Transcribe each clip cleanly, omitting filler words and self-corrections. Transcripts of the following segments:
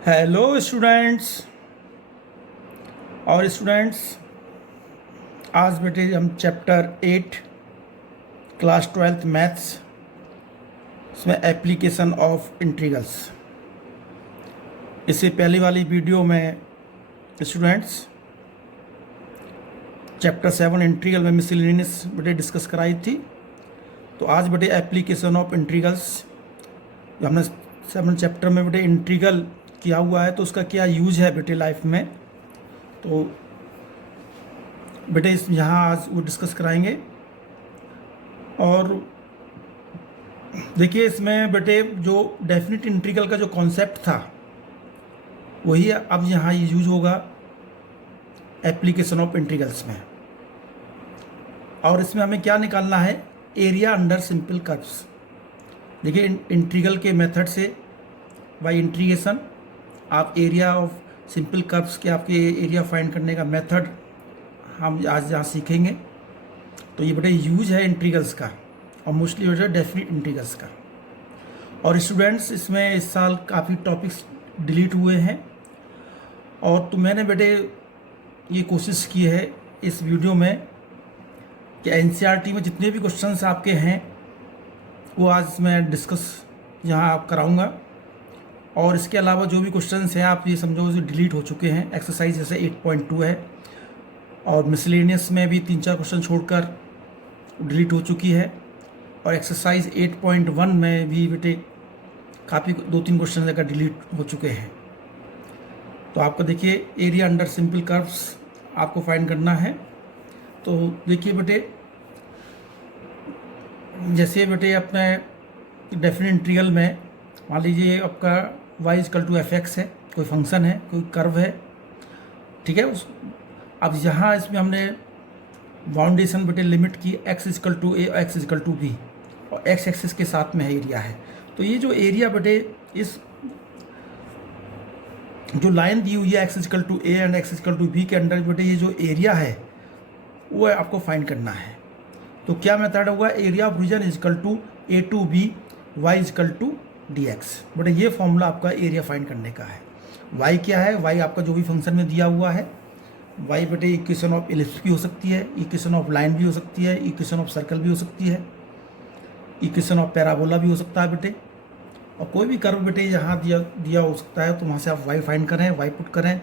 Hello students. और students, आज बेटे हम चैप्टर 8 क्लास 12th मैथ्स इसमें एप्लीकेशन ऑफ इंटीग्रल्स। इससे पहले वाली वीडियो में स्टूडेंट्स चैप्टर 7 इंटीग्रल में मिसलेनियस बेटे डिस्कस कराई थी। तो आज बेटे एप्लीकेशन ऑफ इंटीग्रल्स जो हमने 7 चैप्टर में बेटे इंटीग्रल किया हुआ है तो उसका क्या यूज है बेटे लाइफ में, तो बेटे इस यहाँ आज वो डिस्कस कराएंगे। और देखिए इसमें बेटे जो डेफिनेट इंटीग्रल का जो कॉन्सेप्ट था वही अब यहाँ यूज होगा एप्लीकेशन ऑफ इंटीग्रल्स में। और इसमें हमें क्या निकालना है, एरिया अंडर सिंपल कर्व्स। देखिए इंटीग्रल के मेथड से बाय इंटीग्रेशन आप एरिया ऑफ सिंपल कर्व्स के आपके एरिया फाइंड करने का मेथड हम आज यहाँ सीखेंगे। तो ये बेटा यूज है इंटीग्रल्स का और मोस्टली बेटा डेफिनेट इंटीग्रल्स का। और स्टूडेंट्स इसमें इस साल काफ़ी टॉपिक्स डिलीट हुए हैं और तो मैंने बेटे ये कोशिश की है इस वीडियो में कि एनसीईआरटी में जितने भी क्वेश्चंस आपके हैं वो आज मैं डिस्कस यहाँ आप कराऊँगा। और इसके अलावा जो भी क्वेश्चंस हैं आप ये समझो जो डिलीट हो चुके हैं, एक्सरसाइज जैसे 8.2 है और मिसलेनियस में भी 3-4 क्वेश्चन छोड़कर डिलीट हो चुकी है। और एक्सरसाइज 8.1 में भी बेटे काफ़ी 2-3 क्वेश्चन जगह डिलीट हो चुके हैं। तो आपको देखिए एरिया अंडर सिंपल कर्व्स आपको फाइंड करना है। तो देखिए बेटे जैसे बेटे अपने डेफिनेट इंटीग्रल में मान लीजिए आपका y=fx है, कोई फंक्शन है, कोई कर्व है, ठीक है। अब यहाँ इसमें हमने बाउंडेशन बेटे लिमिट की x=a और x=b और x एक्सिस के साथ में है एरिया है। तो ये जो एरिया बेटे इस जो लाइन दी हुई है x=a एंड x=b के अंडर बेटे ये जो एरिया है वो आपको फाइंड करना है। तो क्या मेथड होगा, area of region a to b y=dx। बेटे ये फॉर्मूला आपका एरिया फाइंड करने का है। y क्या है, y आपका जो भी फंक्शन में दिया हुआ है, y बेटे इक्वेशन ऑफ एलिप्स भी हो सकती है, इक्वेशन ऑफ लाइन भी हो सकती है, इक्वेशन ऑफ सर्कल भी हो सकती है, इक्वेशन ऑफ पैराबोला भी हो सकता है बेटे। और कोई भी कर्व बेटे यहाँ दिया हो सकता है। तो वहाँ से आप y फाइंड करें, y पुट करें,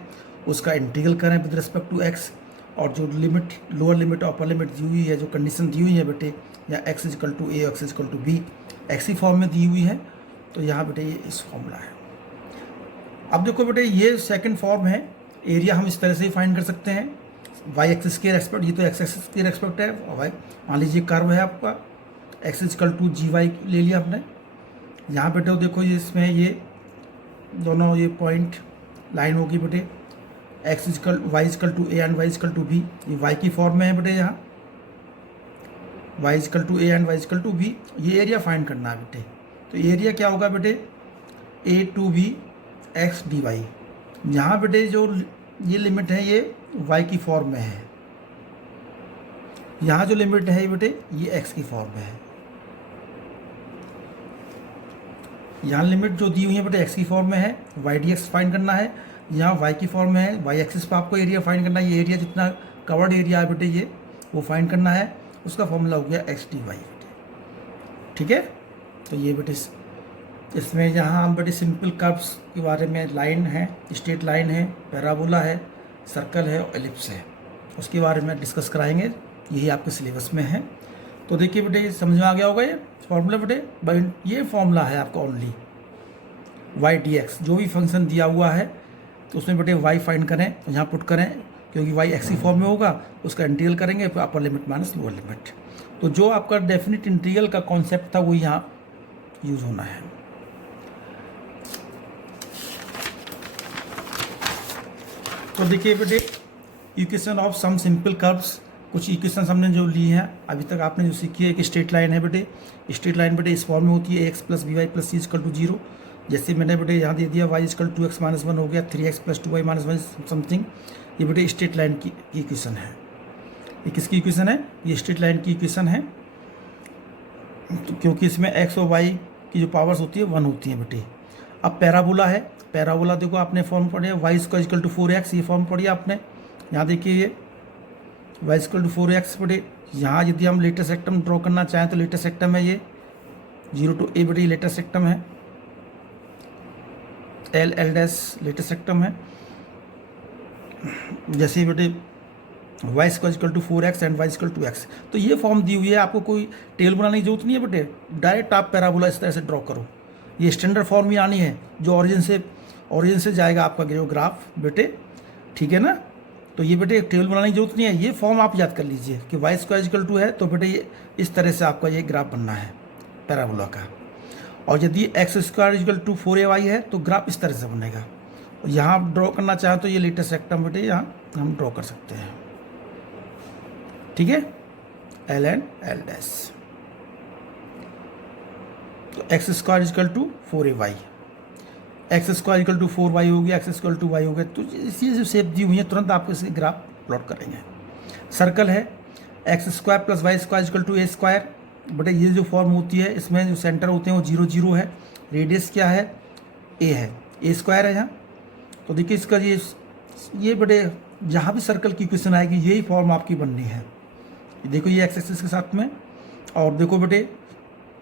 उसका इंटीग्रल करें विद रिस्पेक्ट टू x। और जो limit lower limit upper limit दी हुई है, जो कंडीशन दी हुई है बेटे या x=a और x=b एक्सी फॉर्म में दी हुई है, तो यहाँ बेटे ये इस फॉर्मूला है। अब देखो बेटे ये सेकंड फॉर्म है, एरिया हम इस तरह से ही फाइंड कर सकते हैं y एक्सिस के रेस्पेक्ट, ये तो x एक्सिस के रेस्पेक्ट है। y मान लीजिए कर्व है आपका x=gy ले लिया आपने। यहाँ बेटे देखो ये इसमें ये दोनों ये पॉइंट लाइन होगी बेटे y=a एंड y=b, ये y की फॉर्म में है बेटे। यहाँ y=a एंड y=b, ये एरिया फाइंड करना है बेटे। तो एरिया क्या होगा बेटे, a to b x dy। यहाँ बेटे जो ये लिमिट है ये y की फॉर्म में है, यहाँ जो लिमिट है बेटे ये x की फॉर्म में है। यहाँ लिमिट जो दी हुई है बेटे x की फॉर्म में है, y dx फाइंड करना है। यहाँ y की फॉर्म में है, y एक्सिस पर आपको एरिया फाइंड करना है। ये एरिया जितना कवर्ड एरिया है बेटे ये वो फाइंड करना है, उसका फॉर्मूला हो गया x dy बेटे, ठीक है। तो ये बेटे इसमें यहाँ हम बेटे सिंपल कर्व्स के बारे में, लाइन है, स्ट्रेट लाइन है, पैराबोला है, सर्कल है और एलिप्स है, उसके बारे में डिस्कस कराएंगे। यही आपके सिलेबस में है। तो देखिए बेटे समझ में आ गया होगा ये फॉर्मूला बेटे। ये फॉर्मूला है आपका ओनली y dx, जो भी फंक्शन दिया हुआ है तो उसमें बेटे y फाइंड करें, यहाँ पुट करें, क्योंकि y एक्सी फॉर्म में होगा, उसका इंटीग्रल करेंगे फिर अपर लिमिट माइनस लोअर लिमिट। तो जो आपका डेफिनेट इंटीग्रल का कॉन्सेप्ट था वो यहाँ यूज होना है। तो देखिए बेटे equation of some simple curves, कुछ इक्वेशन हमने जो ली हैं अभी तक आपने जो सीखी है कि स्ट्रेट लाइन है बेटे। स्ट्रेट लाइन बेटे इस फॉर्म में होती है ax + by + c = 0। जैसे मैंने बेटे यहाँ दे दिया y=2x - 1 हो गया, 3x + 2y - 1 समथिंग। ये बेटे स्ट्रेट लाइन की इक्वेशन है। ये किसकी इक्वेशन है, ये स्ट्रेट लाइन की इक्वेशन है। तो क्योंकि इसमें x और y की जो पावर्स होती है 1 होती हैं बेटे। अब पैराबोला है, पैराबोला देखो आपने फॉर्म पढ़ी है, Y square equal to 4x, ये फॉर्म पढ़ी है आपने। यहाँ देखिए ये वाई इक्वल टू 4x पढ़े। यहाँ यदि हम लेटेस्ट सेक्टम ड्रॉ करना चाहें तो लेटेस्ट सेक्टम है ये 0 to a बटे लेटेस्ट सेक्टम है, एल डैश लेटेस्ट सेक्टम है। जैसे बेटे Y square equal to 4x and Y equal to x, तो ये फॉर्म दी हुई है, आपको कोई टेबल बनाने की जरूरत नहीं है बेटे, डायरेक्ट आप पैराबोला इस तरह से ड्रॉ करो। ये स्टैंडर्ड फॉर्म ही आनी है जो ओरिजिन से जाएगा आपका ग्राफ बेटे, ठीक है ना। तो ये बेटे टेबल बनाने की जरूरत नहीं है, ये फॉर्म आप याद कर लीजिए कि वाई स्क्वायर इक्वल टू है तो बेटे ये इस तरह से आपका ये ग्राफ बनना है पैराबोला का। और यदि x square equal to 4ay है तो ग्राफ इस तरह से बनेगा। और यहाँ आप ड्रॉ करना चाहें तो ये लेटेस्ट सेक्टम बेटे यहाँ हम ड्रॉ कर सकते हैं, ठीक है, एल एंड एल डैश। तो X square equal to 4ay, X square equal to 4y हो गया, एक्स स्क्वायर टू y हो गया। तो इसी जो शेप दी हुई है तुरंत आपको इसे ग्राफ प्लॉट करेंगे। सर्कल है X square plus Y square equal to A square, बटे ये जो फॉर्म होती है इसमें जो सेंटर होते हैं वो 0 0 है, रेडियस क्या है ए है, ए स्क्वायर है यहाँ। तो देखिए इसका ये बटे जहाँ भी सर्कल की इक्वेशन आएगी यही फॉर्म आपकी बननी है। देखो ये एक्स एक्सिस के साथ में, और देखो बेटे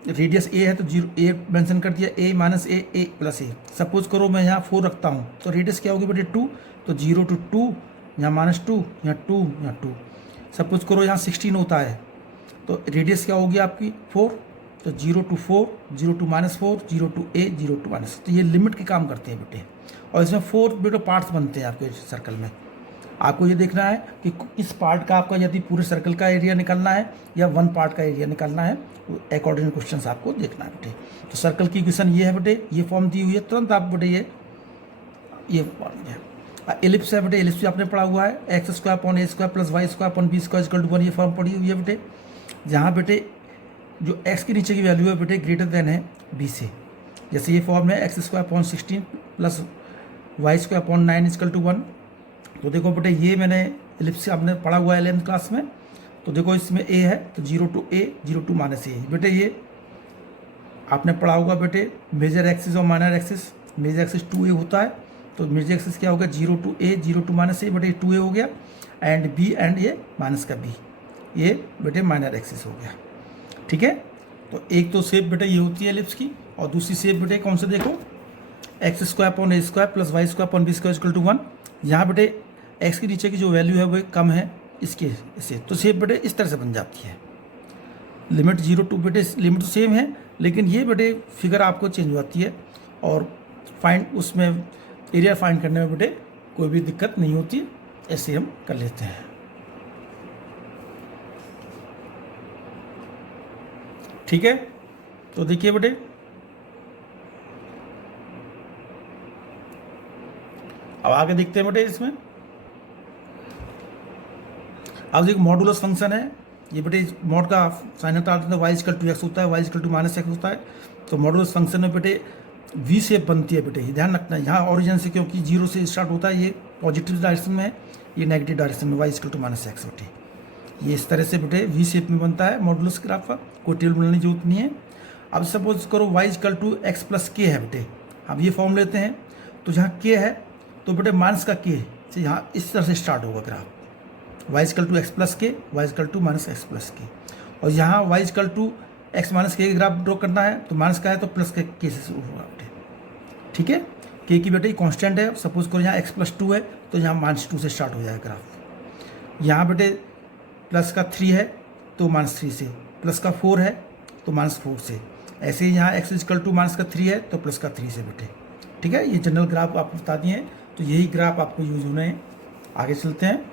रेडियस ए है तो 0 ए मेंशन कर दिया, ए माइनस ए प्लस ए। सपोज करो मैं यहाँ 4 रखता हूँ तो रेडियस क्या होगी बेटे 2, तो 0 to 2, यहाँ -2, यहाँ 2, यहाँ 2। सपोज करो यहाँ 16 होता है तो रेडियस क्या होगी आपकी 4, तो 0 to 4, 0 to -4, 0 to a, 0 to -। तो ये लिमिट के काम करते हैं बेटे, और इसमें 4 बेटे पार्ट्स बनते हैं आपके सर्कल में। आपको ये देखना है कि इस पार्ट का आपका यदि पूरे सर्कल का एरिया निकालना है या 1 पार्ट का एरिया निकालना है, अकॉर्डिंग क्वेश्चन आपको देखना है बेटे। तो सर्कल की इक्वेशन ये है बेटे, ये फॉर्म दी हुई है, तुरंत आप बेटे ये फॉर्म है। एलिप्स है बेटे, एलिप्स भी आपने पढ़ा हुआ है, X square upon A square plus Y square upon B square equal to 1, ये फॉर्म पड़ी हुई है बेटे। जहाँ बेटे जो एक्स के नीचे की वैल्यू है बेटे ग्रेटर देन है बी से, जैसे ये फॉर्म है X square upon 16 plus Y square upon 9 equal to 1। तो देखो बेटे ये मैंने एलिप्स आपने पढ़ा हुआ है 11th क्लास में, तो देखो इसमें ए है तो 0 to a, 0 to -a। बेटे ये आपने पढ़ा होगा बेटे मेजर एक्सिस और minor axis. Major axis 2a होता है तो मेजर एक्सिस क्या होगा 0 to a, 0 to -a, बेटे 2a हो गया, एंड b एंड ये माइनस का b, ये बेटे माइनर एक्सिस हो गया, ठीक है। तो एक तो शेप बेटे ये होती है एलिप्स की, और दूसरी शेप बेटे कौन से देखो X square upon A square plus Y square upon B square equal to 1। यहाँ बेटे एक्स के नीचे की जो वैल्यू है वो कम है इसके से, तो शेप बेटे इस तरह से बन जाती है। लिमिट 0 to बेटे लिमिट तो सेम है, लेकिन ये बेटे फिगर आपको चेंज हो जाती है, और फाइंड उसमें एरिया फाइंड करने में बेटे कोई भी दिक्कत नहीं होती, ऐसे हम कर लेते हैं, ठीक है। तो देखिए बेटे अब आगे देखते हैं बेटे इसमें। अब एक मॉडुलस फंक्शन है, ये बेटे मॉड का साइन होता है वाई इक्वल टू एक्स होता है, वाई इक्वल टू -x होता है। तो मॉडुलस फंक्शन में बेटे वी शेप बनती है बेटे, ये ध्यान रखना है। यहाँ ओरिजिन से क्योंकि 0 से स्टार्ट होता है, ये पॉजिटिव डायरेक्शन में है, ये नेगेटिव डायरेक्शन में, वाई इक्वल टू -x बेटे ये इस तरह से बेटे वी शेप में बनता है मॉडुलस ग्राफ का, कोई टेबल बनाने की जरूरत नहीं है। अब सपोज करो Y equal to x plus K है बेटे, अब ये फॉर्म लेते हैं, तो जहाँ के है तो बेटे माइनस का के से यहाँ इस तरह से स्टार्ट होगा graph, y equal to x plus k, y equal to -x plus k. और यहाँ y equal to x minus k graph draw करना है, तो माइनस का है तो प्लस के से शुरू होगा बेटे, ठीक है। के की बेटे कांस्टेंट है, सपोज करो यहाँ x प्लस 2 है तो यहाँ -2 से स्टार्ट हो जाएगा ग्राफ। यहाँ बेटे प्लस का 3 है तो -3 से, प्लस का 4 है तो -4 से, ऐसे ही यहाँ x इक्वल टू माइनस का 3 है तो प्लस का 3 से बेटे, ठीक है। ये जनरल ग्राफ आपको बता दिए हैं, तो यही ग्राफ आपको यूज होने हैं। आगे चलते हैं।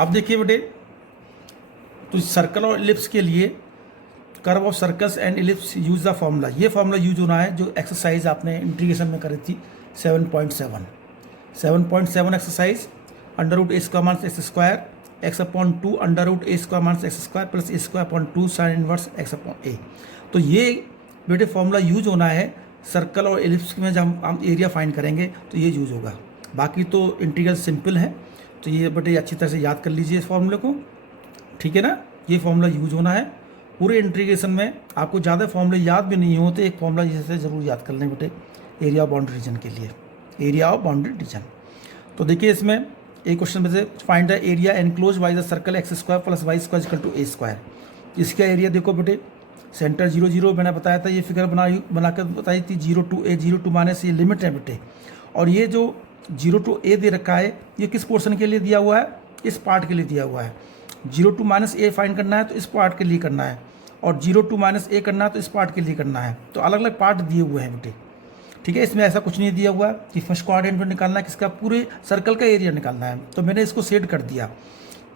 अब देखिए बेटे, तो सर्कल और इलिप्स के लिए curve of circles and ellipse use the formula, ये फॉर्मूला यूज होना है जो एक्सरसाइज आपने इंटीग्रेशन में करी थी 7.7 exercise √a² - x² x/2 √a² - x² plus a²/2 sin inverse x/a। तो ये बेटे फॉर्मूला यूज होना है सर्कल और एलिप्स में, जब हम एरिया फाइंड करेंगे तो ये यूज होगा। बाकी तो इंटीग्रल सिंपल है, तो ये बेटे अच्छी तरह से याद कर लीजिए इस फॉर्मूले को, ठीक है ना। ये फॉर्मूला यूज होना है, पूरे इंटीग्रेशन में आपको ज़्यादा फॉर्मूले याद भी नहीं होते, एक फॉर्मूला जैसे ज़रूर याद कर लें बेटे एरिया ऑफ बाउंड्री रीजन के लिए, एरिया ऑफ बाउंड्री रीजन। तो देखिए इसमें एक क्वेश्चन में से find the area enclose by the circle X square plus Y square equal to A square. इसका एरिया देखो बेटे सेंटर 0 0 मैंने बताया था, ये फिगर बना कर बताई थी 0 to a, 0 to माइनस ये लिमिट है बेटे। और ये जो 0 to a दे रखा है ये किस पोर्शन के लिए दिया हुआ है, इस पार्ट के लिए दिया हुआ है। 0 to माइनस ए फाइंड करना है तो इस पार्ट के लिए करना है, और 0 to माइनस ए करना है तो इस पार्ट के लिए करना है। तो अलग अलग पार्ट दिए हुए हैं बेटे, ठीक है। इसमें ऐसा कुछ नहीं दिया हुआ कि फर्स्ट क्वाड्रेंट में निकालना है, किसका पूरे सर्कल का एरिया निकालना है। तो मैंने इसको सेट कर दिया,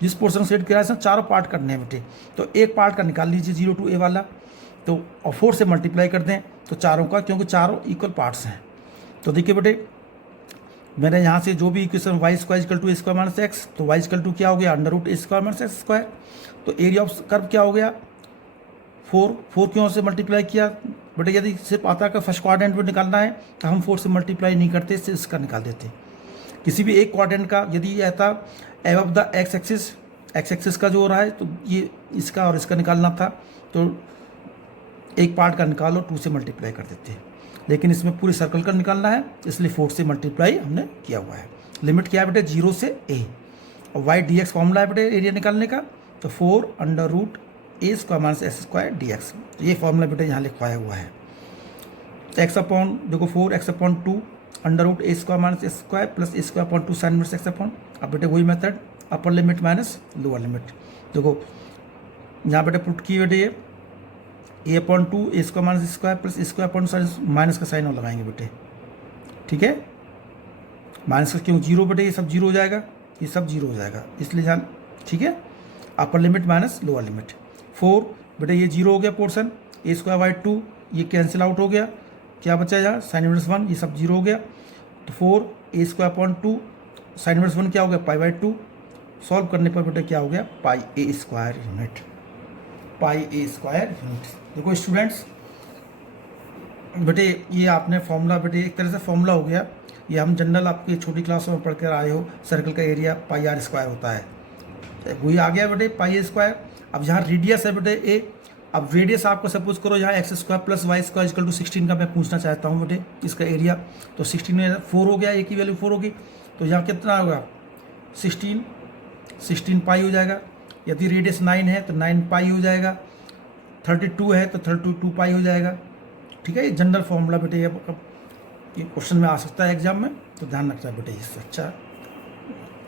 जिस पोर्शन सेट किया है इसमें चारों पार्ट करने हैं बेटे। तो एक पार्ट का निकाल लीजिए 0 to a वाला, तो और 4 से मल्टीप्लाई कर दें तो चारों का, क्योंकि चारों इक्वल पार्ट्स हैं। तो देखिए बेटे मैंने यहाँ से जो भी equation Y square equal to A square minus X, तो वाई इक्वल टू क्या हो गया अंडर रूट ए स्क्वायर माइनस एक्स स्क्वायर। तो एरिया ऑफ कर्व क्या हो गया 4 क्यों से मल्टीप्लाई किया बेटे, यदि सिर्फ आता का फर्स्ट क्वाड्रेंट में निकालना है तो हम 4 से मल्टीप्लाई नहीं करते, इससे इसका निकाल देते। किसी भी एक क्वाड्रेंट का यदि ये आता एबव द एक्स एक्सिस का जो हो रहा है तो ये इसका और इसका निकालना था, तो एक पार्ट का निकालो 2 से मल्टीप्लाई कर देते हैं। लेकिन इसमें पूरे सर्कल का निकालना है, इसलिए 4 से मल्टीप्लाई हमने किया हुआ है। लिमिट क्या है बेटे 0 से a, और वाई डी एक्स फॉर्मूला है बेटे एरिया निकालने का, तो 4 अंडर रूट ए square minus x square d x. तो ये फॉर्मूला बेटे यहाँ लिखवाया हुआ है। एक्स अपॉन देखो 4 एक्स अपॉन 2 अंडर रूट ए square minus x square plus ए square upon 2 sine inverse x upon. अब बेटे वही method upper limit minus lower limit. देखो यहाँ बेटे पुट की बेटे ये a upon 2 a square minus square plus A square upon sine minus का साइन और लगाएंगे बेटे, ठीक है। माइनस का क्यों 0 बेटे, ये सब 0 हो जाएगा, ये सब 0 हो जाएगा, इसलिए जान, ठीक है। अपर लिमिट माइनस लोअर लिमिट। 4 बेटे ये 0 हो गया पोर्सन, ए स्क्वायर बाई 2 ये कैंसिल आउट हो गया, क्या बचा यहाँ साइन इनवर्स 1, ये सब 0 हो गया। तो 4 ए स्क्वायर अपॉन 2 साइन इनवर्स 1 क्या हो गया पाई बाई 2। सॉल्व करने पर बेटे क्या हो गया पाई ए स्क्वायर यूनिट, पाई ए स्क्वायर यूनिट। देखो स्टूडेंट्स बेटे ये आपने फॉर्मूला बेटे एक तरह से फॉर्मूला हो गया, ये हम जनरल आपकी छोटी क्लासों में पढ़ कर आए हो। सर्कल का एरिया पाई आर स्क्वायर होता है, वही आ गया बेटे पाई ए स्क्वायर। अब यहाँ रेडियस है बेटे ए, अब रेडियस आपको सपोज करो यहाँ X square plus Y square equal to 16 का मैं पूछना चाहता हूँ बेटे इसका एरिया। तो 16 में 4 हो गया, ए की वैल्यू 4 होगी, तो यहाँ कितना होगा 16 पाई हो जाएगा। यदि रेडियस 9 है तो 9 पाई हो जाएगा, 32 है तो 32 पाई हो जाएगा, ठीक है। ये जनरल फॉर्मूला बेटे ये क्वेश्चन में आ सकता है एग्जाम में, तो ध्यान रखना बेटे इससे, अच्छा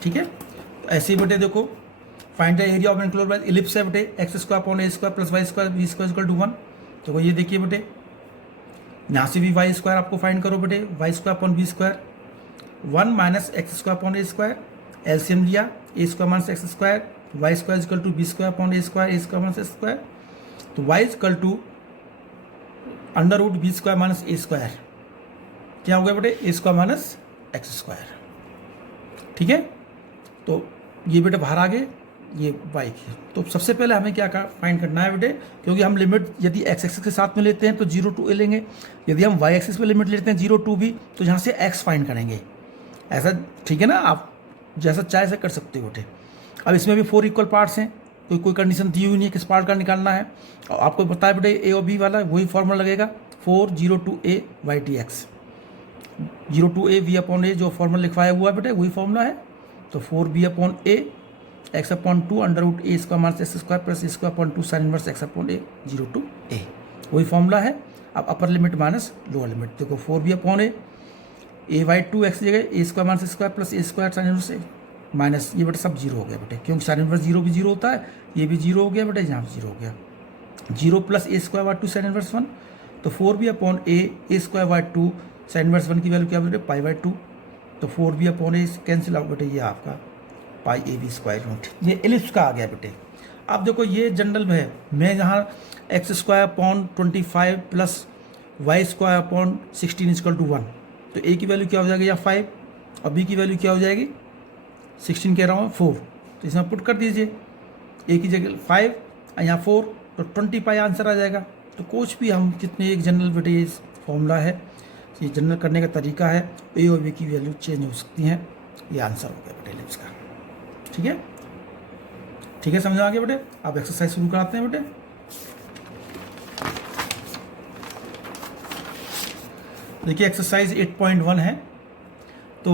ठीक है। तो ऐसे ही बेटे देखो find the area of enclosed by ellipse है बेटे X square upon A square plus Y square B square equal to 1। तो ये देखिए बेटे यहाँ से भी वाई स्क्वायर आपको फाइंड करो बेटे, Y square upon B square 1 minus x square upon ए स्क्वायर, एलसीएम लिया a square minus x square, y square equal to b square upon A square minus x square. तो Y equal to under root b square minus a square, क्या हो गया बेटे a square minus x square, ठीक है। तो ये बेटे बाहर आ गए, ये वाई की। तो सबसे पहले हमें क्या फाइंड करना है बेटे, क्योंकि हम लिमिट यदि एक्स एक्सिस के साथ में लेते हैं तो 0 to a लेंगे, यदि हम वाई एक्सिस पे लिमिट लेते हैं 0 to b तो यहाँ से एक्स फाइंड करेंगे, ऐसा ठीक है ना। आप जैसा चाहे ऐसा कर सकते हो बेटे। अब इसमें भी 4 इक्वल पार्ट्स हैं, तो कोई कंडीशन दी हुई नहीं है किस पार्ट का निकालना है, और आपको बताया बेटे ए और बी वाला वही फॉर्मूला लगेगा 4 0 to a y D x, 0 to a v upon a जो फॉर्मूला लिखवाया हुआ है बेटे वही फॉर्मूला है। तो 4 b upon A X upon 2 under root A square minus x square plus A square upon 2 sine inverse x upon A 0 to a, वही formula है। अब upper limit minus lower limit देखो 4 b upon A by 2 X जगह A square minus square plus A square sine inverse A minus, ये बेटे सब 0 हो गया बेटे, क्योंकि साइन इनवर्स 0 भी 0 होता है, ये भी 0 हो गया बेटे, यहाँ भी 0 हो गया। 0 plus A square by 2 sine inverse 1, तो 4 b upon A square by 2 sine inverse 1 की वैल्यू क्या बेटे पाई बाई 2, तो 4 b अपॉन ए कैंसिल आउट बेटे, ये आपका पाई ए बी स्क्वायर यूनिट, ये एलिप्स का आ गया बेटे। अब देखो ये जनरल में है, मैं यहाँ X square upon 25 plus Y square upon 16 equal to 1, तो ए की वैल्यू क्या हो जाएगी या 5 और बी की वैल्यू क्या हो जाएगी 16 कह रहा हूँ 4, तो इसमें पुट कर दीजिए ए की जगह 5 और यहाँ 4, तो 20 पाई आंसर आ जाएगा। तो कुछ भी हम कितने एक जनरल बेटे ये फॉर्मूला है, ये जनरल करने का तरीका है, ए और बी की वैल्यू चेंज हो सकती हैं, ये आंसर हो गया बेटे एलिप्स का, ठीक है। ठीक है समझ आ गया बेटे। आप एक्सरसाइज शुरू कराते हैं बेटे। देखिए एक्सरसाइज 8.1 है। तो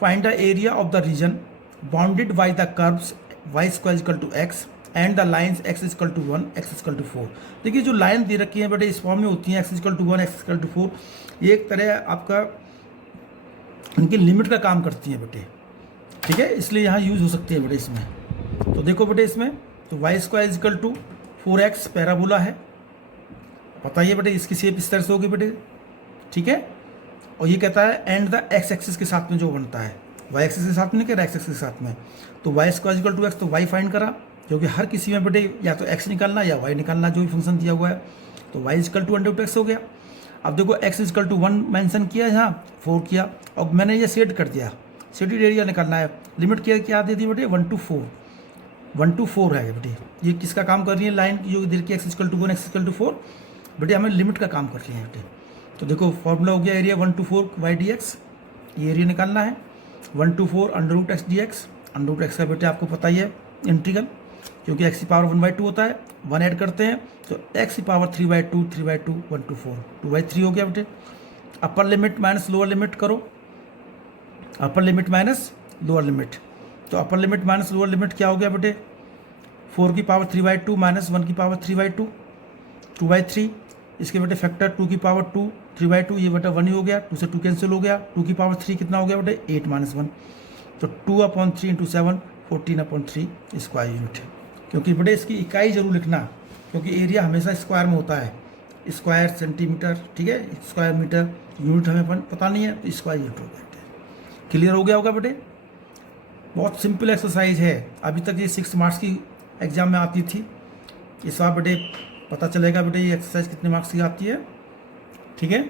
find the area of the region bounded by the curves y square equal to X and the lines x equal to 1 x equal to 4। देखिए जो लाइन दे रखी है बेटे इस फॉर्म में होती हैं x equal to 1 x equal to 4, ये एक तरह आपका इनकी लिमिट का काम करती है बेटे, ठीक है, इसलिए यहाँ यूज़ हो सकती है बेटे इसमें। तो देखो बेटे इसमें तो Y square equal to 4x parabola है, बताइए बेटे इसकी शेप इस तरह से होगी बेटे, ठीक है। और ये कहता है एंड द एक्स एक्सिस के साथ में जो बनता है, वाई एक्सिस के साथ में नहीं कह रहा एक्स एक्सिस के साथ में। तो Y square equal to X, तो वाई फाइंड करा, क्योंकि हर किसी में बेटे या तो एक्स निकालना या वाई निकालना, जो भी फंक्शन दिया हुआ है। तो Y equal to under root X हो गया। अब देखो एक्स इक्वल टू 1 मेंशन किया, यहाँ 4 किया, और मैंने ये सेट कर दिया, सेटेड एरिया निकालना है। लिमिट क्या दे दी बेटे 1 to 4, 1 to 4 है बेटे। ये किसका काम कर रही है, लाइन की जो इधर की X equal to 1 X equal to 4 बेटे, हमें लिमिट का काम कर रही है बेटे। तो देखो फॉर्मूला हो गया area 1 to 4 Y D X, ये एरिया निकालना है 1 to 4 under root X D X. Under root X का बेटे आपको पता ही है इंटीग्रल, क्योंकि एक्स की पावर 1/2 होता है, 1 ऐड करते हैं तो एक्स की पावर 3/2 3/2 1 to 4 2/3 हो गया बेटे। Upper limit minus lower limit करो, upper limit minus lower limit, तो upper limit minus lower limit क्या हो गया बेटे, 4 की पावर 3/2 माइनस 1 की पावर 3/2 2/3। इसके बेटे फैक्टर 2 की पावर 2 3/2, ये बेटा 1 ही हो गया, 2 से 2 कैंसिल हो गया, 2 की पावर 3 कितना हो गया बेटे 8 माइनस 1, तो 2/3 इंटू 7 14/3 स्क्वायर यूनिट है। क्योंकि बेटे इसकी इकाई जरूर लिखना, क्योंकि एरिया हमेशा स्क्वायर में होता है, स्क्वायर सेंटीमीटर, ठीक है, स्क्वायर मीटर, यूनिट हमें पता नहीं है, तो स्क्वायर यूनिट हो गया। क्लियर हो गया होगा बेटे, बहुत सिंपल एक्सरसाइज है। अभी तक ये 6 मार्क्स की एग्जाम में आती थी, इस बार बेटे पता चलेगा बेटे ये एक्सरसाइज कितने मार्क्स की आती है, ठीक है।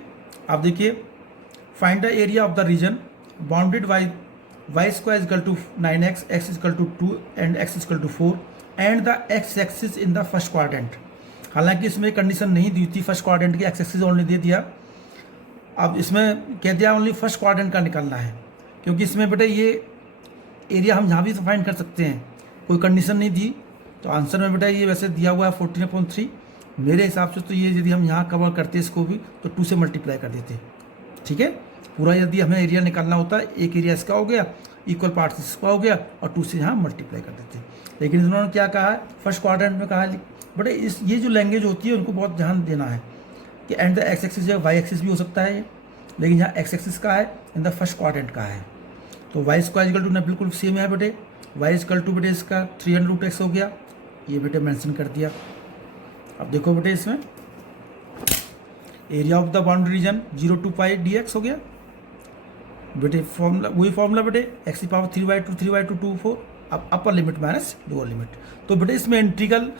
आप देखिए find the area of the region bounded by y square equal to 9x x equal to 2 and x equal to 4 and the x axis in the first quadrant. हालांकि इसमें कंडीशन नहीं दी थी फर्स्ट क्वाड्रेंट की, x axis only दे दिया। अब इसमें कह दिया ओनली फर्स्ट क्वाड्रेंट का निकालना है, क्योंकि इसमें बेटे ये एरिया हम यहाँ भी फाइंड कर सकते हैं, कोई कंडीशन नहीं दी। तो आंसर में बेटा ये वैसे दिया हुआ है 14/3, मेरे हिसाब से तो ये यदि हम यहाँ कवर करते इसको भी तो 2 से मल्टीप्लाई कर देते, ठीक है। पूरा यदि हमें एरिया निकालना होता है, एक एरिया इसका हो गया, इक्वल पार्ट इसका हो गया, और 2 से यहाँ मल्टीप्लाई कर देते। लेकिन इन्होंने क्या कहा है, फर्स्ट क्वाड्रेंट में कहा है बटे ये जो लैंग्वेज होती है उनको बहुत ध्यान देना है कि and the x axis y axis भी हो सकता है, लेकिन यहाँ एक्स एक्सिस का है, इन द फर्स्ट क्वाड्रेंट का है। तो वाई स्क्वायर इक्वल टू ना बिल्कुल सेम है बेटे, वाई इक्वल टू बेटे इसका 300x हो गया, ये बेटे मेंशन कर दिया। अब देखो बेटे इसमें area of the boundary region 0 to pi dx हो गया बेटे, फॉर्मूला वही फॉर्मूला बेटे एक्स की पावर 3/2 3/2 2 4। अब upper limit minus lower limit. तो बेटे इसमें इंटीग्रल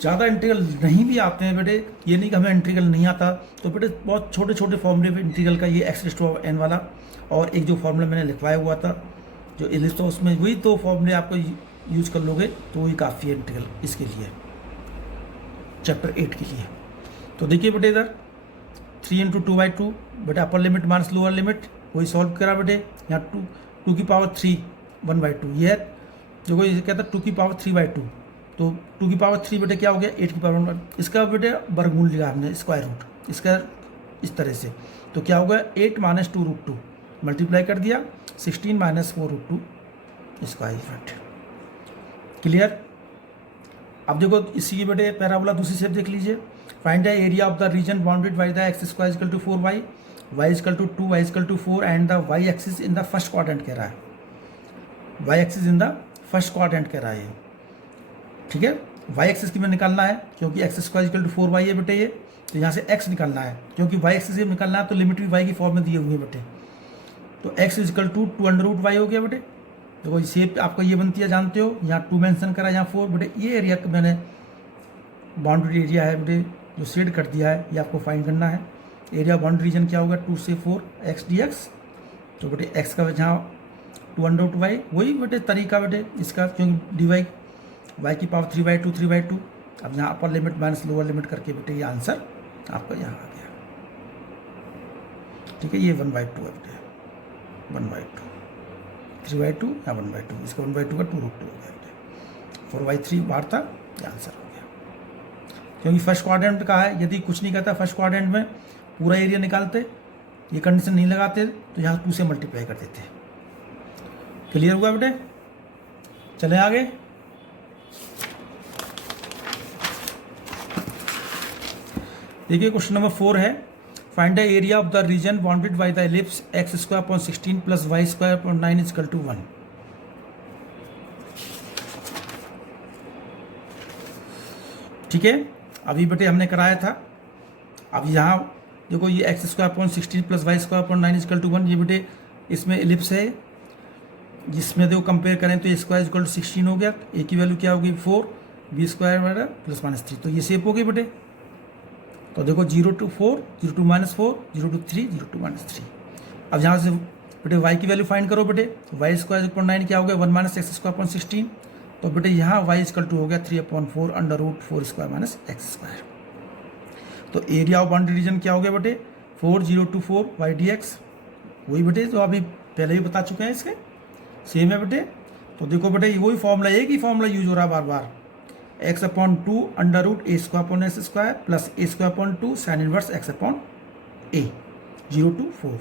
ज़्यादा इंटीग्रल नहीं भी आते हैं बेटे, ये नहीं कि हमें इंटीग्रल नहीं आता, तो बेटे बहुत छोटे छोटे फॉर्मूले इंटीग्रल का, ये x⁴n वाला, और एक जो फॉर्मूला मैंने लिखवाया हुआ था जो इलिस, तो उसमें वही 2 फॉर्मूले आपको यूज कर लोगे तो वही काफ़ी है इंटीग्रल इसके लिए, चैप्टर 8 के लिए। तो देखिए बेटे इधर 3 × 2/2 बेटा अपर लिमिट माइनस लोअर लिमिट, वही सॉल्व करा बेटे। यहाँ 2 की पावर 3 1/2, ये है जो ये कहता है 2 की पावर 3/2, तो 2 की पावर 3 बेटे क्या हो गया 8 की पावर 1, इसका बेटे वर्गमूल लिया हमने स्क्वायर रूट इसका इस तरह से, तो क्या होगा 8 - 2√2 मल्टीप्लाई कर दिया 16 - 4√2 स्क्वायर यूनिट। क्लियर। अब देखो इसी की बेटे पैराबोला दूसरी शेप देख लीजिए, find the area of the region bounded by the x square equal to 4y, y equal to 2, y equal to 4 and the y axis in the first quadrant कह रहा है, y axis in the first quadrant कह रहा है, ठीक है। y axis की में निकालना है, क्योंकि x square equal to 4y है बेटे ये, तो यहाँ से x निकालना है, क्योंकि y एक्सिस से निकालना है तो लिमिट भी y की फॉर्म में दिए हुए बेटे। तो x इक्वल टू 2√y हो गया बेटे। देखो शेप आपको ये बनती है जानते हो, यहाँ 2 मेंशन करा, यहाँ 4 बेटे। ये एरिया का मैंने बाउंड्री एरिया है बेटे जो शेड कर दिया है, ये आपको फाइंड करना है। एरिया बाउंड्री रीजन क्या होगा 2 से 4 x dx, तो बेटे x का यहाँ 2√y, वही बेटे तरीका बेटे इसका, क्योंकि dy y की पावर 3/2 3/2। अब यहाँ अपर लिमिट माइनस लोअर लिमिट करके बेटे ये आंसर आपका यहाँ आ गया, ठीक है। ये 1/2 है बेटे, 1/2 3/2 या 1/2, इसका 1/2 का 2√2 हो गया बेटे, 4/3 बार था, ये आंसर हो गया। क्योंकि फर्स्ट क्वाड्रेंट का है, यदि कुछ नहीं कहता फर्स्ट क्वाड्रेंट में पूरा एरिया निकालते, ये कंडीशन नहीं लगाते तो यहाँ 2 से मल्टीप्लाई कर देते। क्लियर हुआ बेटे? चले आगे। देखिए क्वेश्चन नंबर 4 है, find the area of the region bounded by the ellipse x² 16 + y² 9 = 1। ठीक है, अभी बेटे हमने कराया था। अब यहाँ देखो ये x² 16 + y² 9 = 1, ये बेटे इसमें एलिप्स है, जिसमें देखो कंपेयर करें तो a² = 16 हो गया, a की वैल्यू क्या होगी 4, b² +- 3, तो ये शेप हो गई बेटे। तो देखो 0 to 4, 0 to -4, 0 to 3, 0 to -3। अब यहाँ से बेटे y की वैल्यू फाइंड करो बेटे। y² = 9 क्या हो गया 1 - x² 16, तो बेटे यहाँ y = हो गया 3/4 √4² - x²। तो एरिया ऑफ बाउंड्री रीजन क्या हो गया बेटे 4 0 to 4 y dx, वही बेटे जो अभी पहले ही बता चुके हैं, इसके सेम है बेटे। तो देखो बेटे वही फॉर्मूला, एक ही फॉर्मूला यूज हो रहा है बार बार, x/2 √a² x² + a²/2 sin inverse x/a 0 to 4,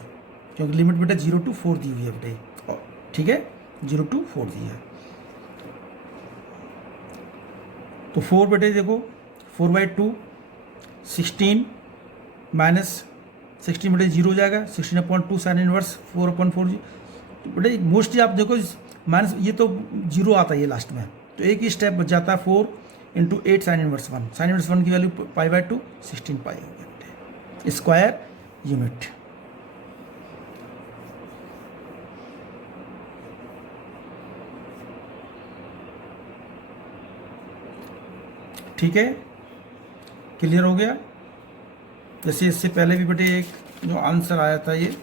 क्योंकि लिमिट बेटे 0 to 4 दी हुई है बेटे। ठीक है, 0 to 4 दी है। तो 4 बेटे देखो 4/2 16 - 16 बेटे 0 हो जाएगा, 16/2 sin इनवर्स 4/4। तो बेटे मोस्टली आप देखो माइनस ये तो 0 आता है ये लास्ट में, तो एक ही स्टेप बच जाता है 4 × 8 sin इनवर्स 1। sin इनवर्स 1 की वैल्यू π/2 16 पाई हो गया बेटे, स्क्वायर यूनिट। ठीक है, क्लियर हो गया। जैसे इससे पहले भी बेटे एक जो आंसर आया था ये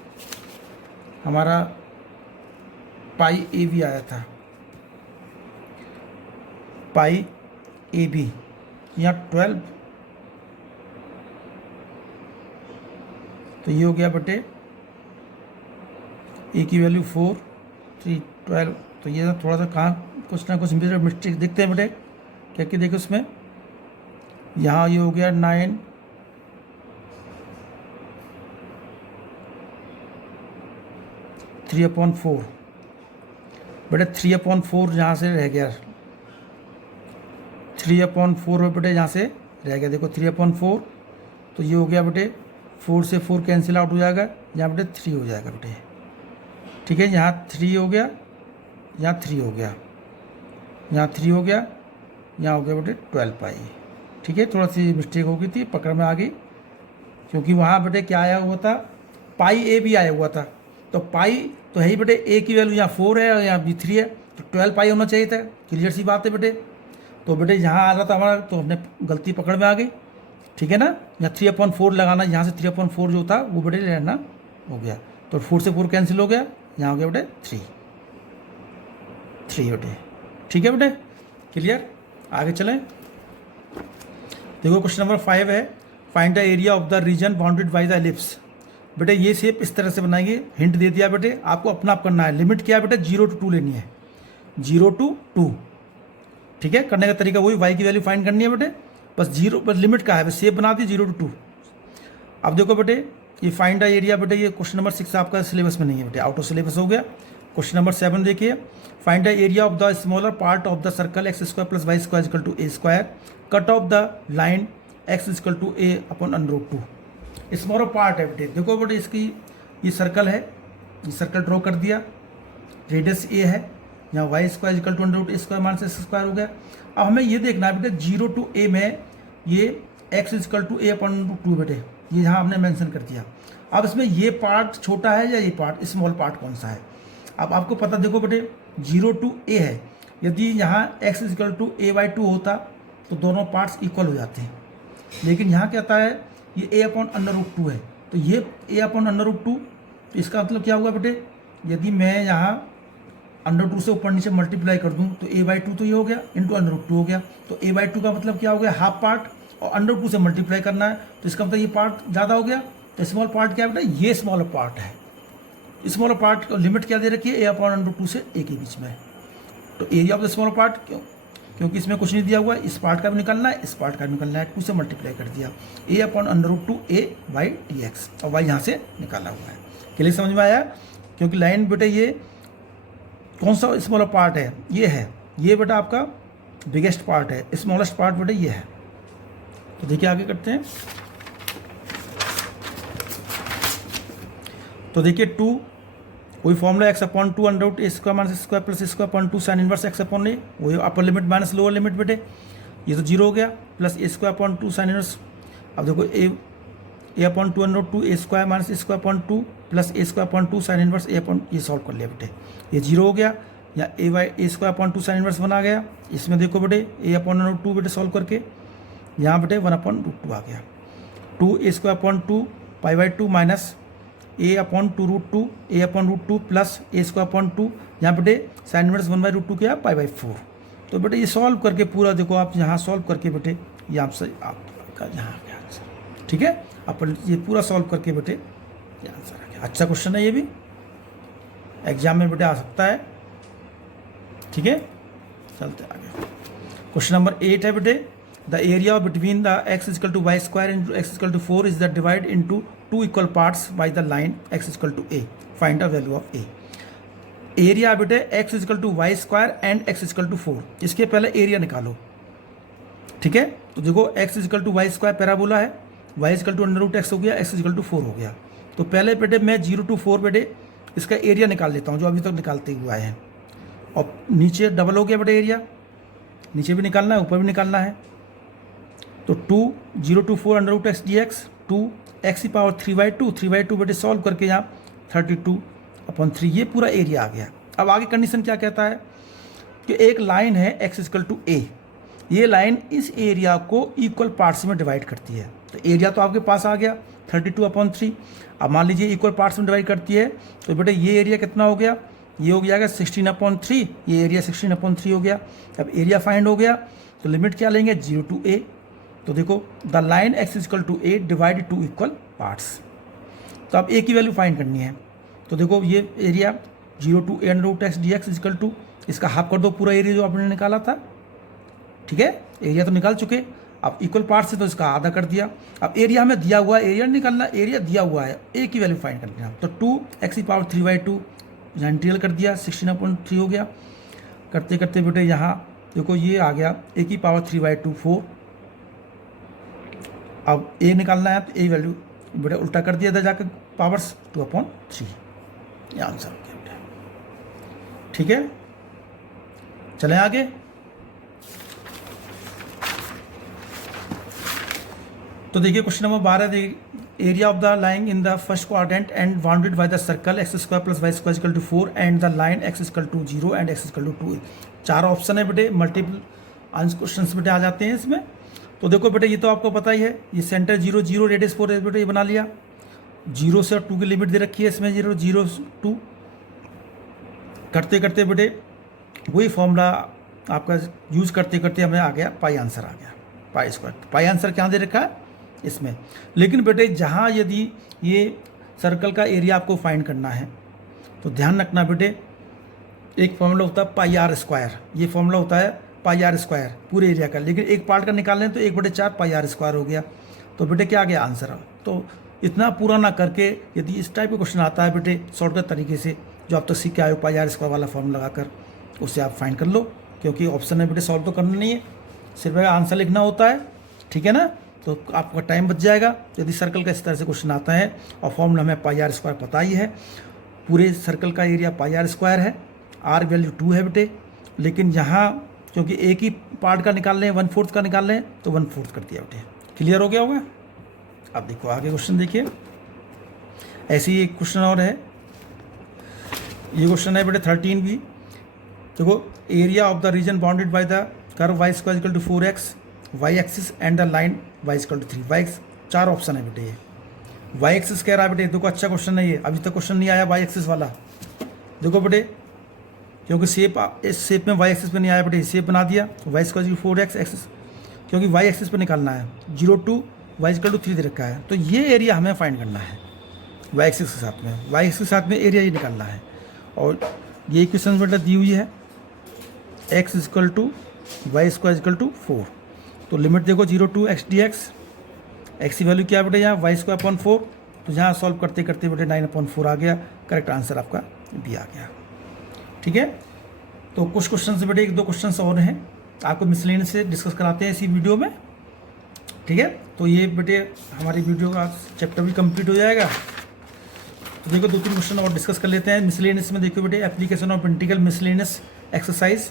हमारा π/AB आया था, π/AB यहाँ 12, तो ये हो गया बेटे a की वैल्यू 4 3 12। तो ये थोड़ा सा कहाँ कुछ ना कुछ मिस्टेक दिखते हैं बेटे, क्या क्या देखो उसमें, यहाँ ये हो गया 9 3/4 बेटे 3/4 यहाँ से रह गया, 3/4 बेटे यहाँ से रह गया। देखो 3/4, तो ये हो गया बेटे 4 से 4 कैंसिल आउट हो जाएगा, यहाँ बेटे 3 हो जाएगा बेटे। ठीक है, यहाँ 3 हो गया, यहाँ 3 हो गया, यहाँ 3 हो गया, यहाँ हो गया बेटे 12 पाई। ठीक है, थोड़ा सी मिस्टेक हो गई थी, पकड़ में आ गई, क्योंकि वहाँ बेटे क्या आया हुआ था π/AB आया हुआ था। तो पाई तो है ही बेटे, a की वैल्यू यहाँ 4 है और यहाँ भी 3 है, तो 12 पाई होना चाहिए था। क्लियर सी बात है बेटे। तो बेटे यहाँ आ रहा था हमारा, तो हमने गलती पकड़ में आ गई। ठीक है ना, यहाँ 3/4 लगाना, यहाँ से 3/4 जो था वो बेटे रहना हो गया, तो 4 से 4 कैंसिल हो गया, यहाँ हो गया बेटे 3 बेटे। ठीक है बेटे, क्लियर। आगे चलें। देखो क्वेश्चन नंबर 5 है, find the area of the region bounded by the ellipse. बेटे ये शेप इस तरह से बनाएंगे, हिंट दे दिया बेटे, आपको अपना आप करना है। लिमिट क्या है बेटे 0 to 2 लेनी है, 0 to 2। ठीक है, करने का तरीका वही, y की वैल्यू फाइंड करनी है बेटे, बस 0 बस लिमिट का है, बस शेप बना दी 0 to 2। अब देखो बेटे ये फाइंड द एरिया, बेटे ये क्वेश्चन नंबर 6 आपका सिलेबस में नहीं है बेटे, आउट ऑफ सिलेबस हो गया। क्वेश्चन नंबर 7 देखिए, find the area of the smaller part of the circle x² + y² = a², cut off the line x = a/√2। Smaller part है बेटे, देखो बेटे इसकी ये सर्कल है, ये सर्कल ड्रॉ कर दिया, रेडियस a है, यहाँ y² = √a² - x² हो गया। अब हमें ये देखना है बेटे 0 to a में ये x = a/√2 बेटे, ये यहाँ हमने मेंशन कर दिया। अब इसमें ये पार्ट छोटा है या ये पार्ट स्मॉल पार्ट कौन सा है। अब आपको पता, देखो बेटे 0 to a है, यदि यहाँ x = a/2 होता तो दोनों पार्ट्स इक्वल हो जाते हैं, लेकिन यहाँ क्या आता है ये a/√2 है, तो ये a/√2, तो इसका मतलब क्या हुआ बेटे, यदि मैं यहाँ √2 से ऊपर नीचे मल्टीप्लाई कर दूँ तो a/2 तो ये हो गया इंटू √2 हो गया, तो a/2 का मतलब क्या हो गया हाफ पार्ट, और √2 से मल्टीप्लाई करना है, तो इसका मतलब ये पार्ट ज़्यादा हो गया। तो स्मॉल पार्ट क्या है बेटा, ये स्मॉल पार्ट है। स्मॉल पार्ट का लिमिट क्या दे रखी है a/√2 से a के बीच में। तो area of the small part क्यों, क्योंकि इसमें कुछ नहीं दिया हुआ, इस पार्ट का भी निकलना है, इस पार्ट का भी निकलना है, 2 से मल्टीप्लाई कर दिया, a/√2a/dx, और y यहाँ से निकाला हुआ है। क्लियर समझ में आया? क्योंकि लाइन बेटे ये कौन सा स्मॉलर पार्ट है, ये है, ये बेटा आपका बिगेस्ट पार्ट है, स्मॉलेस्ट पार्ट बेटे ये है। तो देखिए आगे करते हैं। तो देखिए 2 वही formula x/2 under a square minus square plus a/2 sine inverse x/a, वही अपर लिमिट माइनस लोअर लिमिट बेटे, ये तो 0 हो गया, प्लस a/2 साइन इनवर्स। अब देखो a/2 under 2 a square minus a/2 plus a/2 sine inverse ये सॉल्व कर लिया बेटे, ये 0 हो गया, या a/2 साइन इनवर्स 1 आ गया। इसमें देखो बेटे a/2 बेटे सॉल्व करके यहाँ बेटे 1/2 आ गया, 2 a/2 π/2 minus a/√2 a/√2 plus a/2 यहाँ बेटे साइन इनवर्स 1/√2 क्या π/4। तो बेटे ये सॉल्व करके पूरा देखो आप यहाँ सॉल्व करके बेटे ये आपसे आपका यहाँ आ गया आंसर। ठीक है, अपन ये पूरा सॉल्व करके बेटे ये आंसर आ गया। अच्छा क्वेश्चन है, ये भी एग्जाम में बेटे आ सकता है। ठीक है, चलते आगे। क्वेश्चन नंबर 8 है बेटे, the area between the x = y square into x = 4 is the divide into 2 equal parts by the line x = a, find the value of a। Area बेटे x = y square and x = 4, इसके पहले area निकालो। ठीक है, तो देखो x = y square parabola है, y = √x हो गया, x = 4 हो गया। तो पहले बेटे मैं 0 to 4 बेटे इसका एरिया निकाल लेता हूँ, जो अभी तक निकालते हुए आए हैं। और नीचे डबल हो गया बेटे एरिया, नीचे भी निकालना है, ऊपर भी निकालना है। तो 0 to 4 √x dx, 2x⁴/2, 3/2 बेटे सॉल्व करके यहाँ 32/3, ये पूरा एरिया आ गया। अब आगे कंडीशन क्या कहता है कि एक लाइन है x = a, ये लाइन इस एरिया को इक्वल पार्ट्स में डिवाइड करती है। तो एरिया तो आपके पास आ गया 32/3। अब मान लीजिए इक्वल पार्ट्स में डिवाइड करती है, तो बेटे ये एरिया कितना हो गया, ये हो गया 16/3, ये एरिया 16/3 हो गया। अब एरिया फाइंड हो गया, तो लिमिट क्या लेंगे 0 to a। तो देखो the line x = a divide 2 equal parts. तो अब a की वैल्यू फाइंड करनी है। तो देखो ये area 0 to a √x dx = इसका हाफ कर दो पूरा एरिया जो आपने निकाला था। ठीक है, एरिया तो निकाल चुके, अब इक्वल पार्ट से तो इसका आधा कर दिया। अब एरिया हमें दिया हुआ है, एरिया निकालना, एरिया दिया हुआ है, a की वैल्यू फाइंड करनी है। तो 2x⁴/2 यहाँ इंटीग्रल कर दिया, 16/3 हो गया। करते करते बेटे यहाँ देखो ये आ गया a⁴/2 4। अब a निकालना है, तो a वैल्यू बेटा उल्टा कर दिया था जाकर पावर्स 2/3, ये आंसर हो गया बेटा। ठीक है, चलें आगे। तो देखिए question number 12, area of the line in the first quadrant and bounded by the circle x² + y² = 4 and the line x = 0 and x = 2। 4 option है बेटे, मल्टीपल आंसर क्वेश्चन बेटे आ जाते हैं इसमें। तो देखो बेटे ये तो आपको पता ही है, ये सेंटर 0 0 रेडियस 4 बेटे ये बना लिया, 0 से 2 की लिमिट दे रखी है इसमें, 0 0 2। करते करते बेटे वही फॉर्मूला आपका यूज़ करते करते हमें आ गया पाई आंसर आ गया, π²। पाई आंसर क्या दे रखा है इसमें। लेकिन बेटे जहाँ यदि ये सर्कल का एरिया आपको फाइंड करना है, तो ध्यान रखना बेटे एक फॉर्मूला होता है πr², ये फॉर्मूला होता है πr² पूरे एरिया का, लेकिन एक पार्ट का निकालें तो 1/4 πr² हो गया। तो बेटे क्या आ गया आंसर। तो इतना पूरा ना करके यदि इस टाइप का क्वेश्चन आता है बेटे शॉर्टकट तरीके से, जो आप तक सीख के आए हो πr² वाला फॉर्मूला लगाकर, उससे आप फाइंड कर लो, क्योंकि ऑप्शन है बेटे सॉल्व तो करना नहीं है, सिर्फ आंसर लिखना होता है। ठीक है ना, तो आपका टाइम बच जाएगा यदि सर्कल का इस तरह से क्वेश्चन आता है। और फॉर्मूला हमें πr² पता ही है, पूरे सर्कल का एरिया πr² है, r वैल्यू 2 है बेटे। लेकिन यहाँ क्योंकि एक ही पार्ट का निकाल रहे हैं, 1/4 का निकाल रहे हैं, तो 1/4 कर दिया बेटे। क्लियर हो गया होगा। अब देखो आगे क्वेश्चन देखिए, ऐसे ही एक क्वेश्चन और है, ये क्वेश्चन है बेटे 13 भी। देखो area of the region bounded by the curve y² = 4x y axis and the line y = 3 y। 4 option है बेटे, ये y एक्सिस कह रहा है बेटे। देखो अच्छा क्वेश्चन है ये, अभी तक क्वेश्चन नहीं आया y एक्सिस वाला। देखो बेटे क्योंकि शेप इस शेप में y एक्सिस पे नहीं आया बेटे, शेप बना दिया y² = 4x एक्सिस, क्योंकि y एक्सिस पे निकालना है, 0 to y = 3 दे रखा है। तो ये एरिया हमें फाइंड करना है y एक्सिस के साथ में, y एक्सिस के साथ में एरिया ये निकालना है। और ये इक्वेशन बेटा दी हुई है x = y square equal to 4। तो लिमिट देखो 0 टू एक्स डी एक्स की वैल्यू क्या है बेटे यहाँ वाई स्क्वायर अपॉन 4। तो यहाँ सॉल्व करते करते बेटे 9/4 आ गया। करेक्ट आंसर आपका बी आ गया। ठीक है, तो कुछ क्वेश्चन बेटे 1-2 क्वेश्चन और हैं, आपको मिसलेनियस से डिस्कस कराते हैं इसी वीडियो में। ठीक है, तो ये बेटे हमारी वीडियो का चैप्टर भी कंप्लीट हो जाएगा। तो देखो 2-3 क्वेश्चन और डिस्कस कर लेते हैं मिसलेनियस में। देखो बेटे application of integral miscellaneous exercise,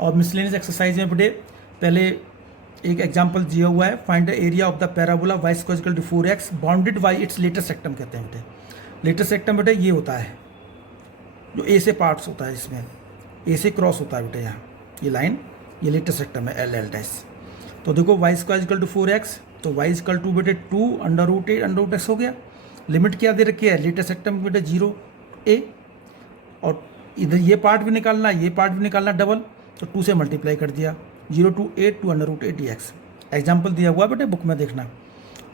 और मिसलेनियस एक्सरसाइज में बेटे पहले एक एग्जांपल दिया हुआ है, find the area of the parabola y square equal to 4x bounded by its latus rectum कहते हैं बेटे। लेटर सेक्टम बेटे ये होता है जो ए से पार्ट्स होता है, इसमें ए से क्रॉस होता है बेटे, यहाँ ये लाइन ये लेटर सेक्टम है एल डैश। तो देखो Y square equal to 4x, तो वाई इक्वल टू बेटे 2√8 हो गया। लिमिट क्या दे रखी है लेटर सेक्टम बेटे 0a, और इधर ये पार्ट भी निकालना ये पार्ट भी निकालना डबल, तो 2 से मल्टीप्लाई कर दिया 0 to 8 to √8 dx। एग्जाम्पल दिया हुआ बेटे बुक में देखना।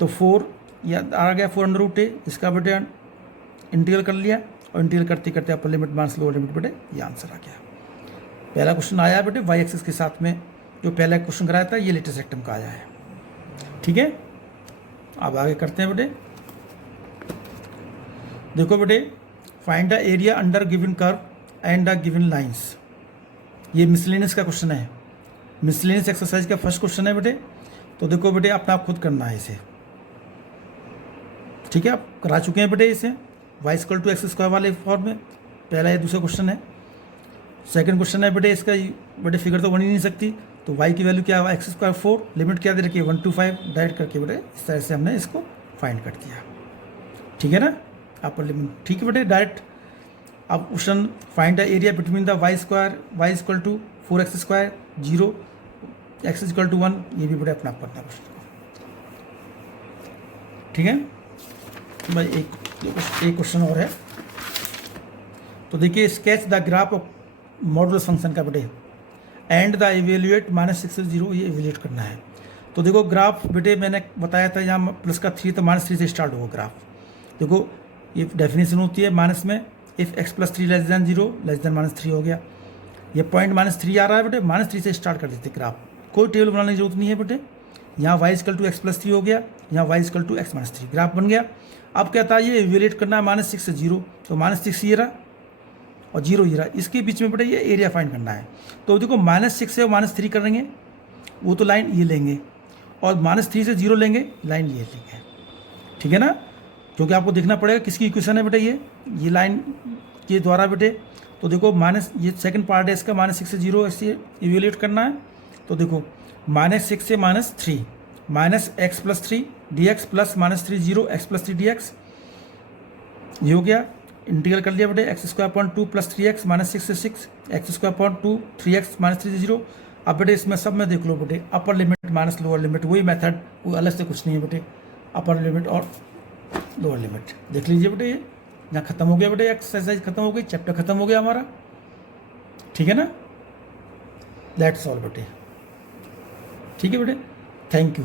तो 4 या आ गया 4√8, इसका बेटे इंटीग्रल कर लिया, और इंटीग्रल करते करते अपर लिमिट माइनस लोअर लिमिट बेटे ये आंसर आ गया। पहला क्वेश्चन आया बेटे वाई एक्सिस के साथ में, जो पहला क्वेश्चन कराया था ये लेटर सेक्टम का आया है। ठीक है, अब आगे करते हैं बेटे। देखो बेटे find the area under given curve and the given lines, ये मिसलेनियस का क्वेश्चन है, मिसलेनियस एक्सरसाइज का फर्स्ट क्वेश्चन है बेटे। तो देखो बेटे अपना आप खुद करना है इसे। ठीक है, आप करा चुके हैं बेटे इसे y equal to x square वाले फॉर्म में, पहला ये दूसरा क्वेश्चन है। सेकंड क्वेश्चन है बेटे इसका बेटे फिगर तो बन ही नहीं सकती, तो वाई की वैल्यू क्या है एक्स स्क्वायर 4, लिमिट क्या दे रखी है 1 to 5, डायरेक्ट करके बेटे इस तरह से हमने इसको फाइंड कर दिया। ठीक है ना, अपर लिमिट। ठीक है बेटे, डायरेक्ट अब question find the area between the y equal to 4x square 0 x equal to 1, ये भी बड़े अपना आप करना क्वेश्चन को। ठीक है भाई, एक क्वेश्चन और है। तो देखिए sketch the graph of modulus function का बेटे एंड द इवेल्युएट -6 से 0, ये इवेल्युएट करना है। तो देखो ग्राफ बेटे मैंने बताया था यहाँ प्लस का 3, तो -3 से स्टार्ट होगा ग्राफ। देखो ये डेफिनेशन होती है माइनस में, इफ़ x + 3 <0 -3 हो गया। ये पॉइंट -3 आ रहा है बेटे, -3 से स्टार्ट कर देते ग्राफ, कोई टेबल बनाने की जरूरत नहीं है बेटे। यहाँ y इक्वल टू x + 3 हो गया, यहाँ y equal to x - 3, graph बन गया। अब कहता है ये इवेल्युएट करना है -6 से 0, तो -6 ये रहा और 0 ये रहा, इसके बीच में बेटे ये एरिया फाइंड करना है। तो देखो -6 से -3 करेंगे, वो तो लाइन ये लेंगे, और -3 से 0 लेंगे, लाइन ये लेंगे। ठीक है ना, क्योंकि आपको देखना पड़ेगा किसकी इक्वेशन है बेटे ये लाइन के द्वारा बेटे। तो देखो ये सेकंड पार्ट है इसका, -6 से 0 ऐसे इवेल्युएट करना है। तो देखो -6 से -3 -x + 3 dx plus -3 0 x + 3 dx, ये हो गया। इंटीग्रल कर लिया बेटे x² 2 + 3x -6 से 6 x² 2 3x -3 से 0। अब बेटे इसमें सब में देख लो बेटे upper limit minus lower limit, वही मेथड, कोई अलग से कुछ नहीं है बेटे। अपर लिमिट और लोअर लिमिट देख लीजिए बेटे, ये यहाँ खत्म हो गया बेटे, एक्सरसाइज खत्म हो गई, चैप्टर खत्म हो गया हमारा। ठीक है ना, दैट्स ऑल बेटे। ठीक है बेटे, थैंक यू।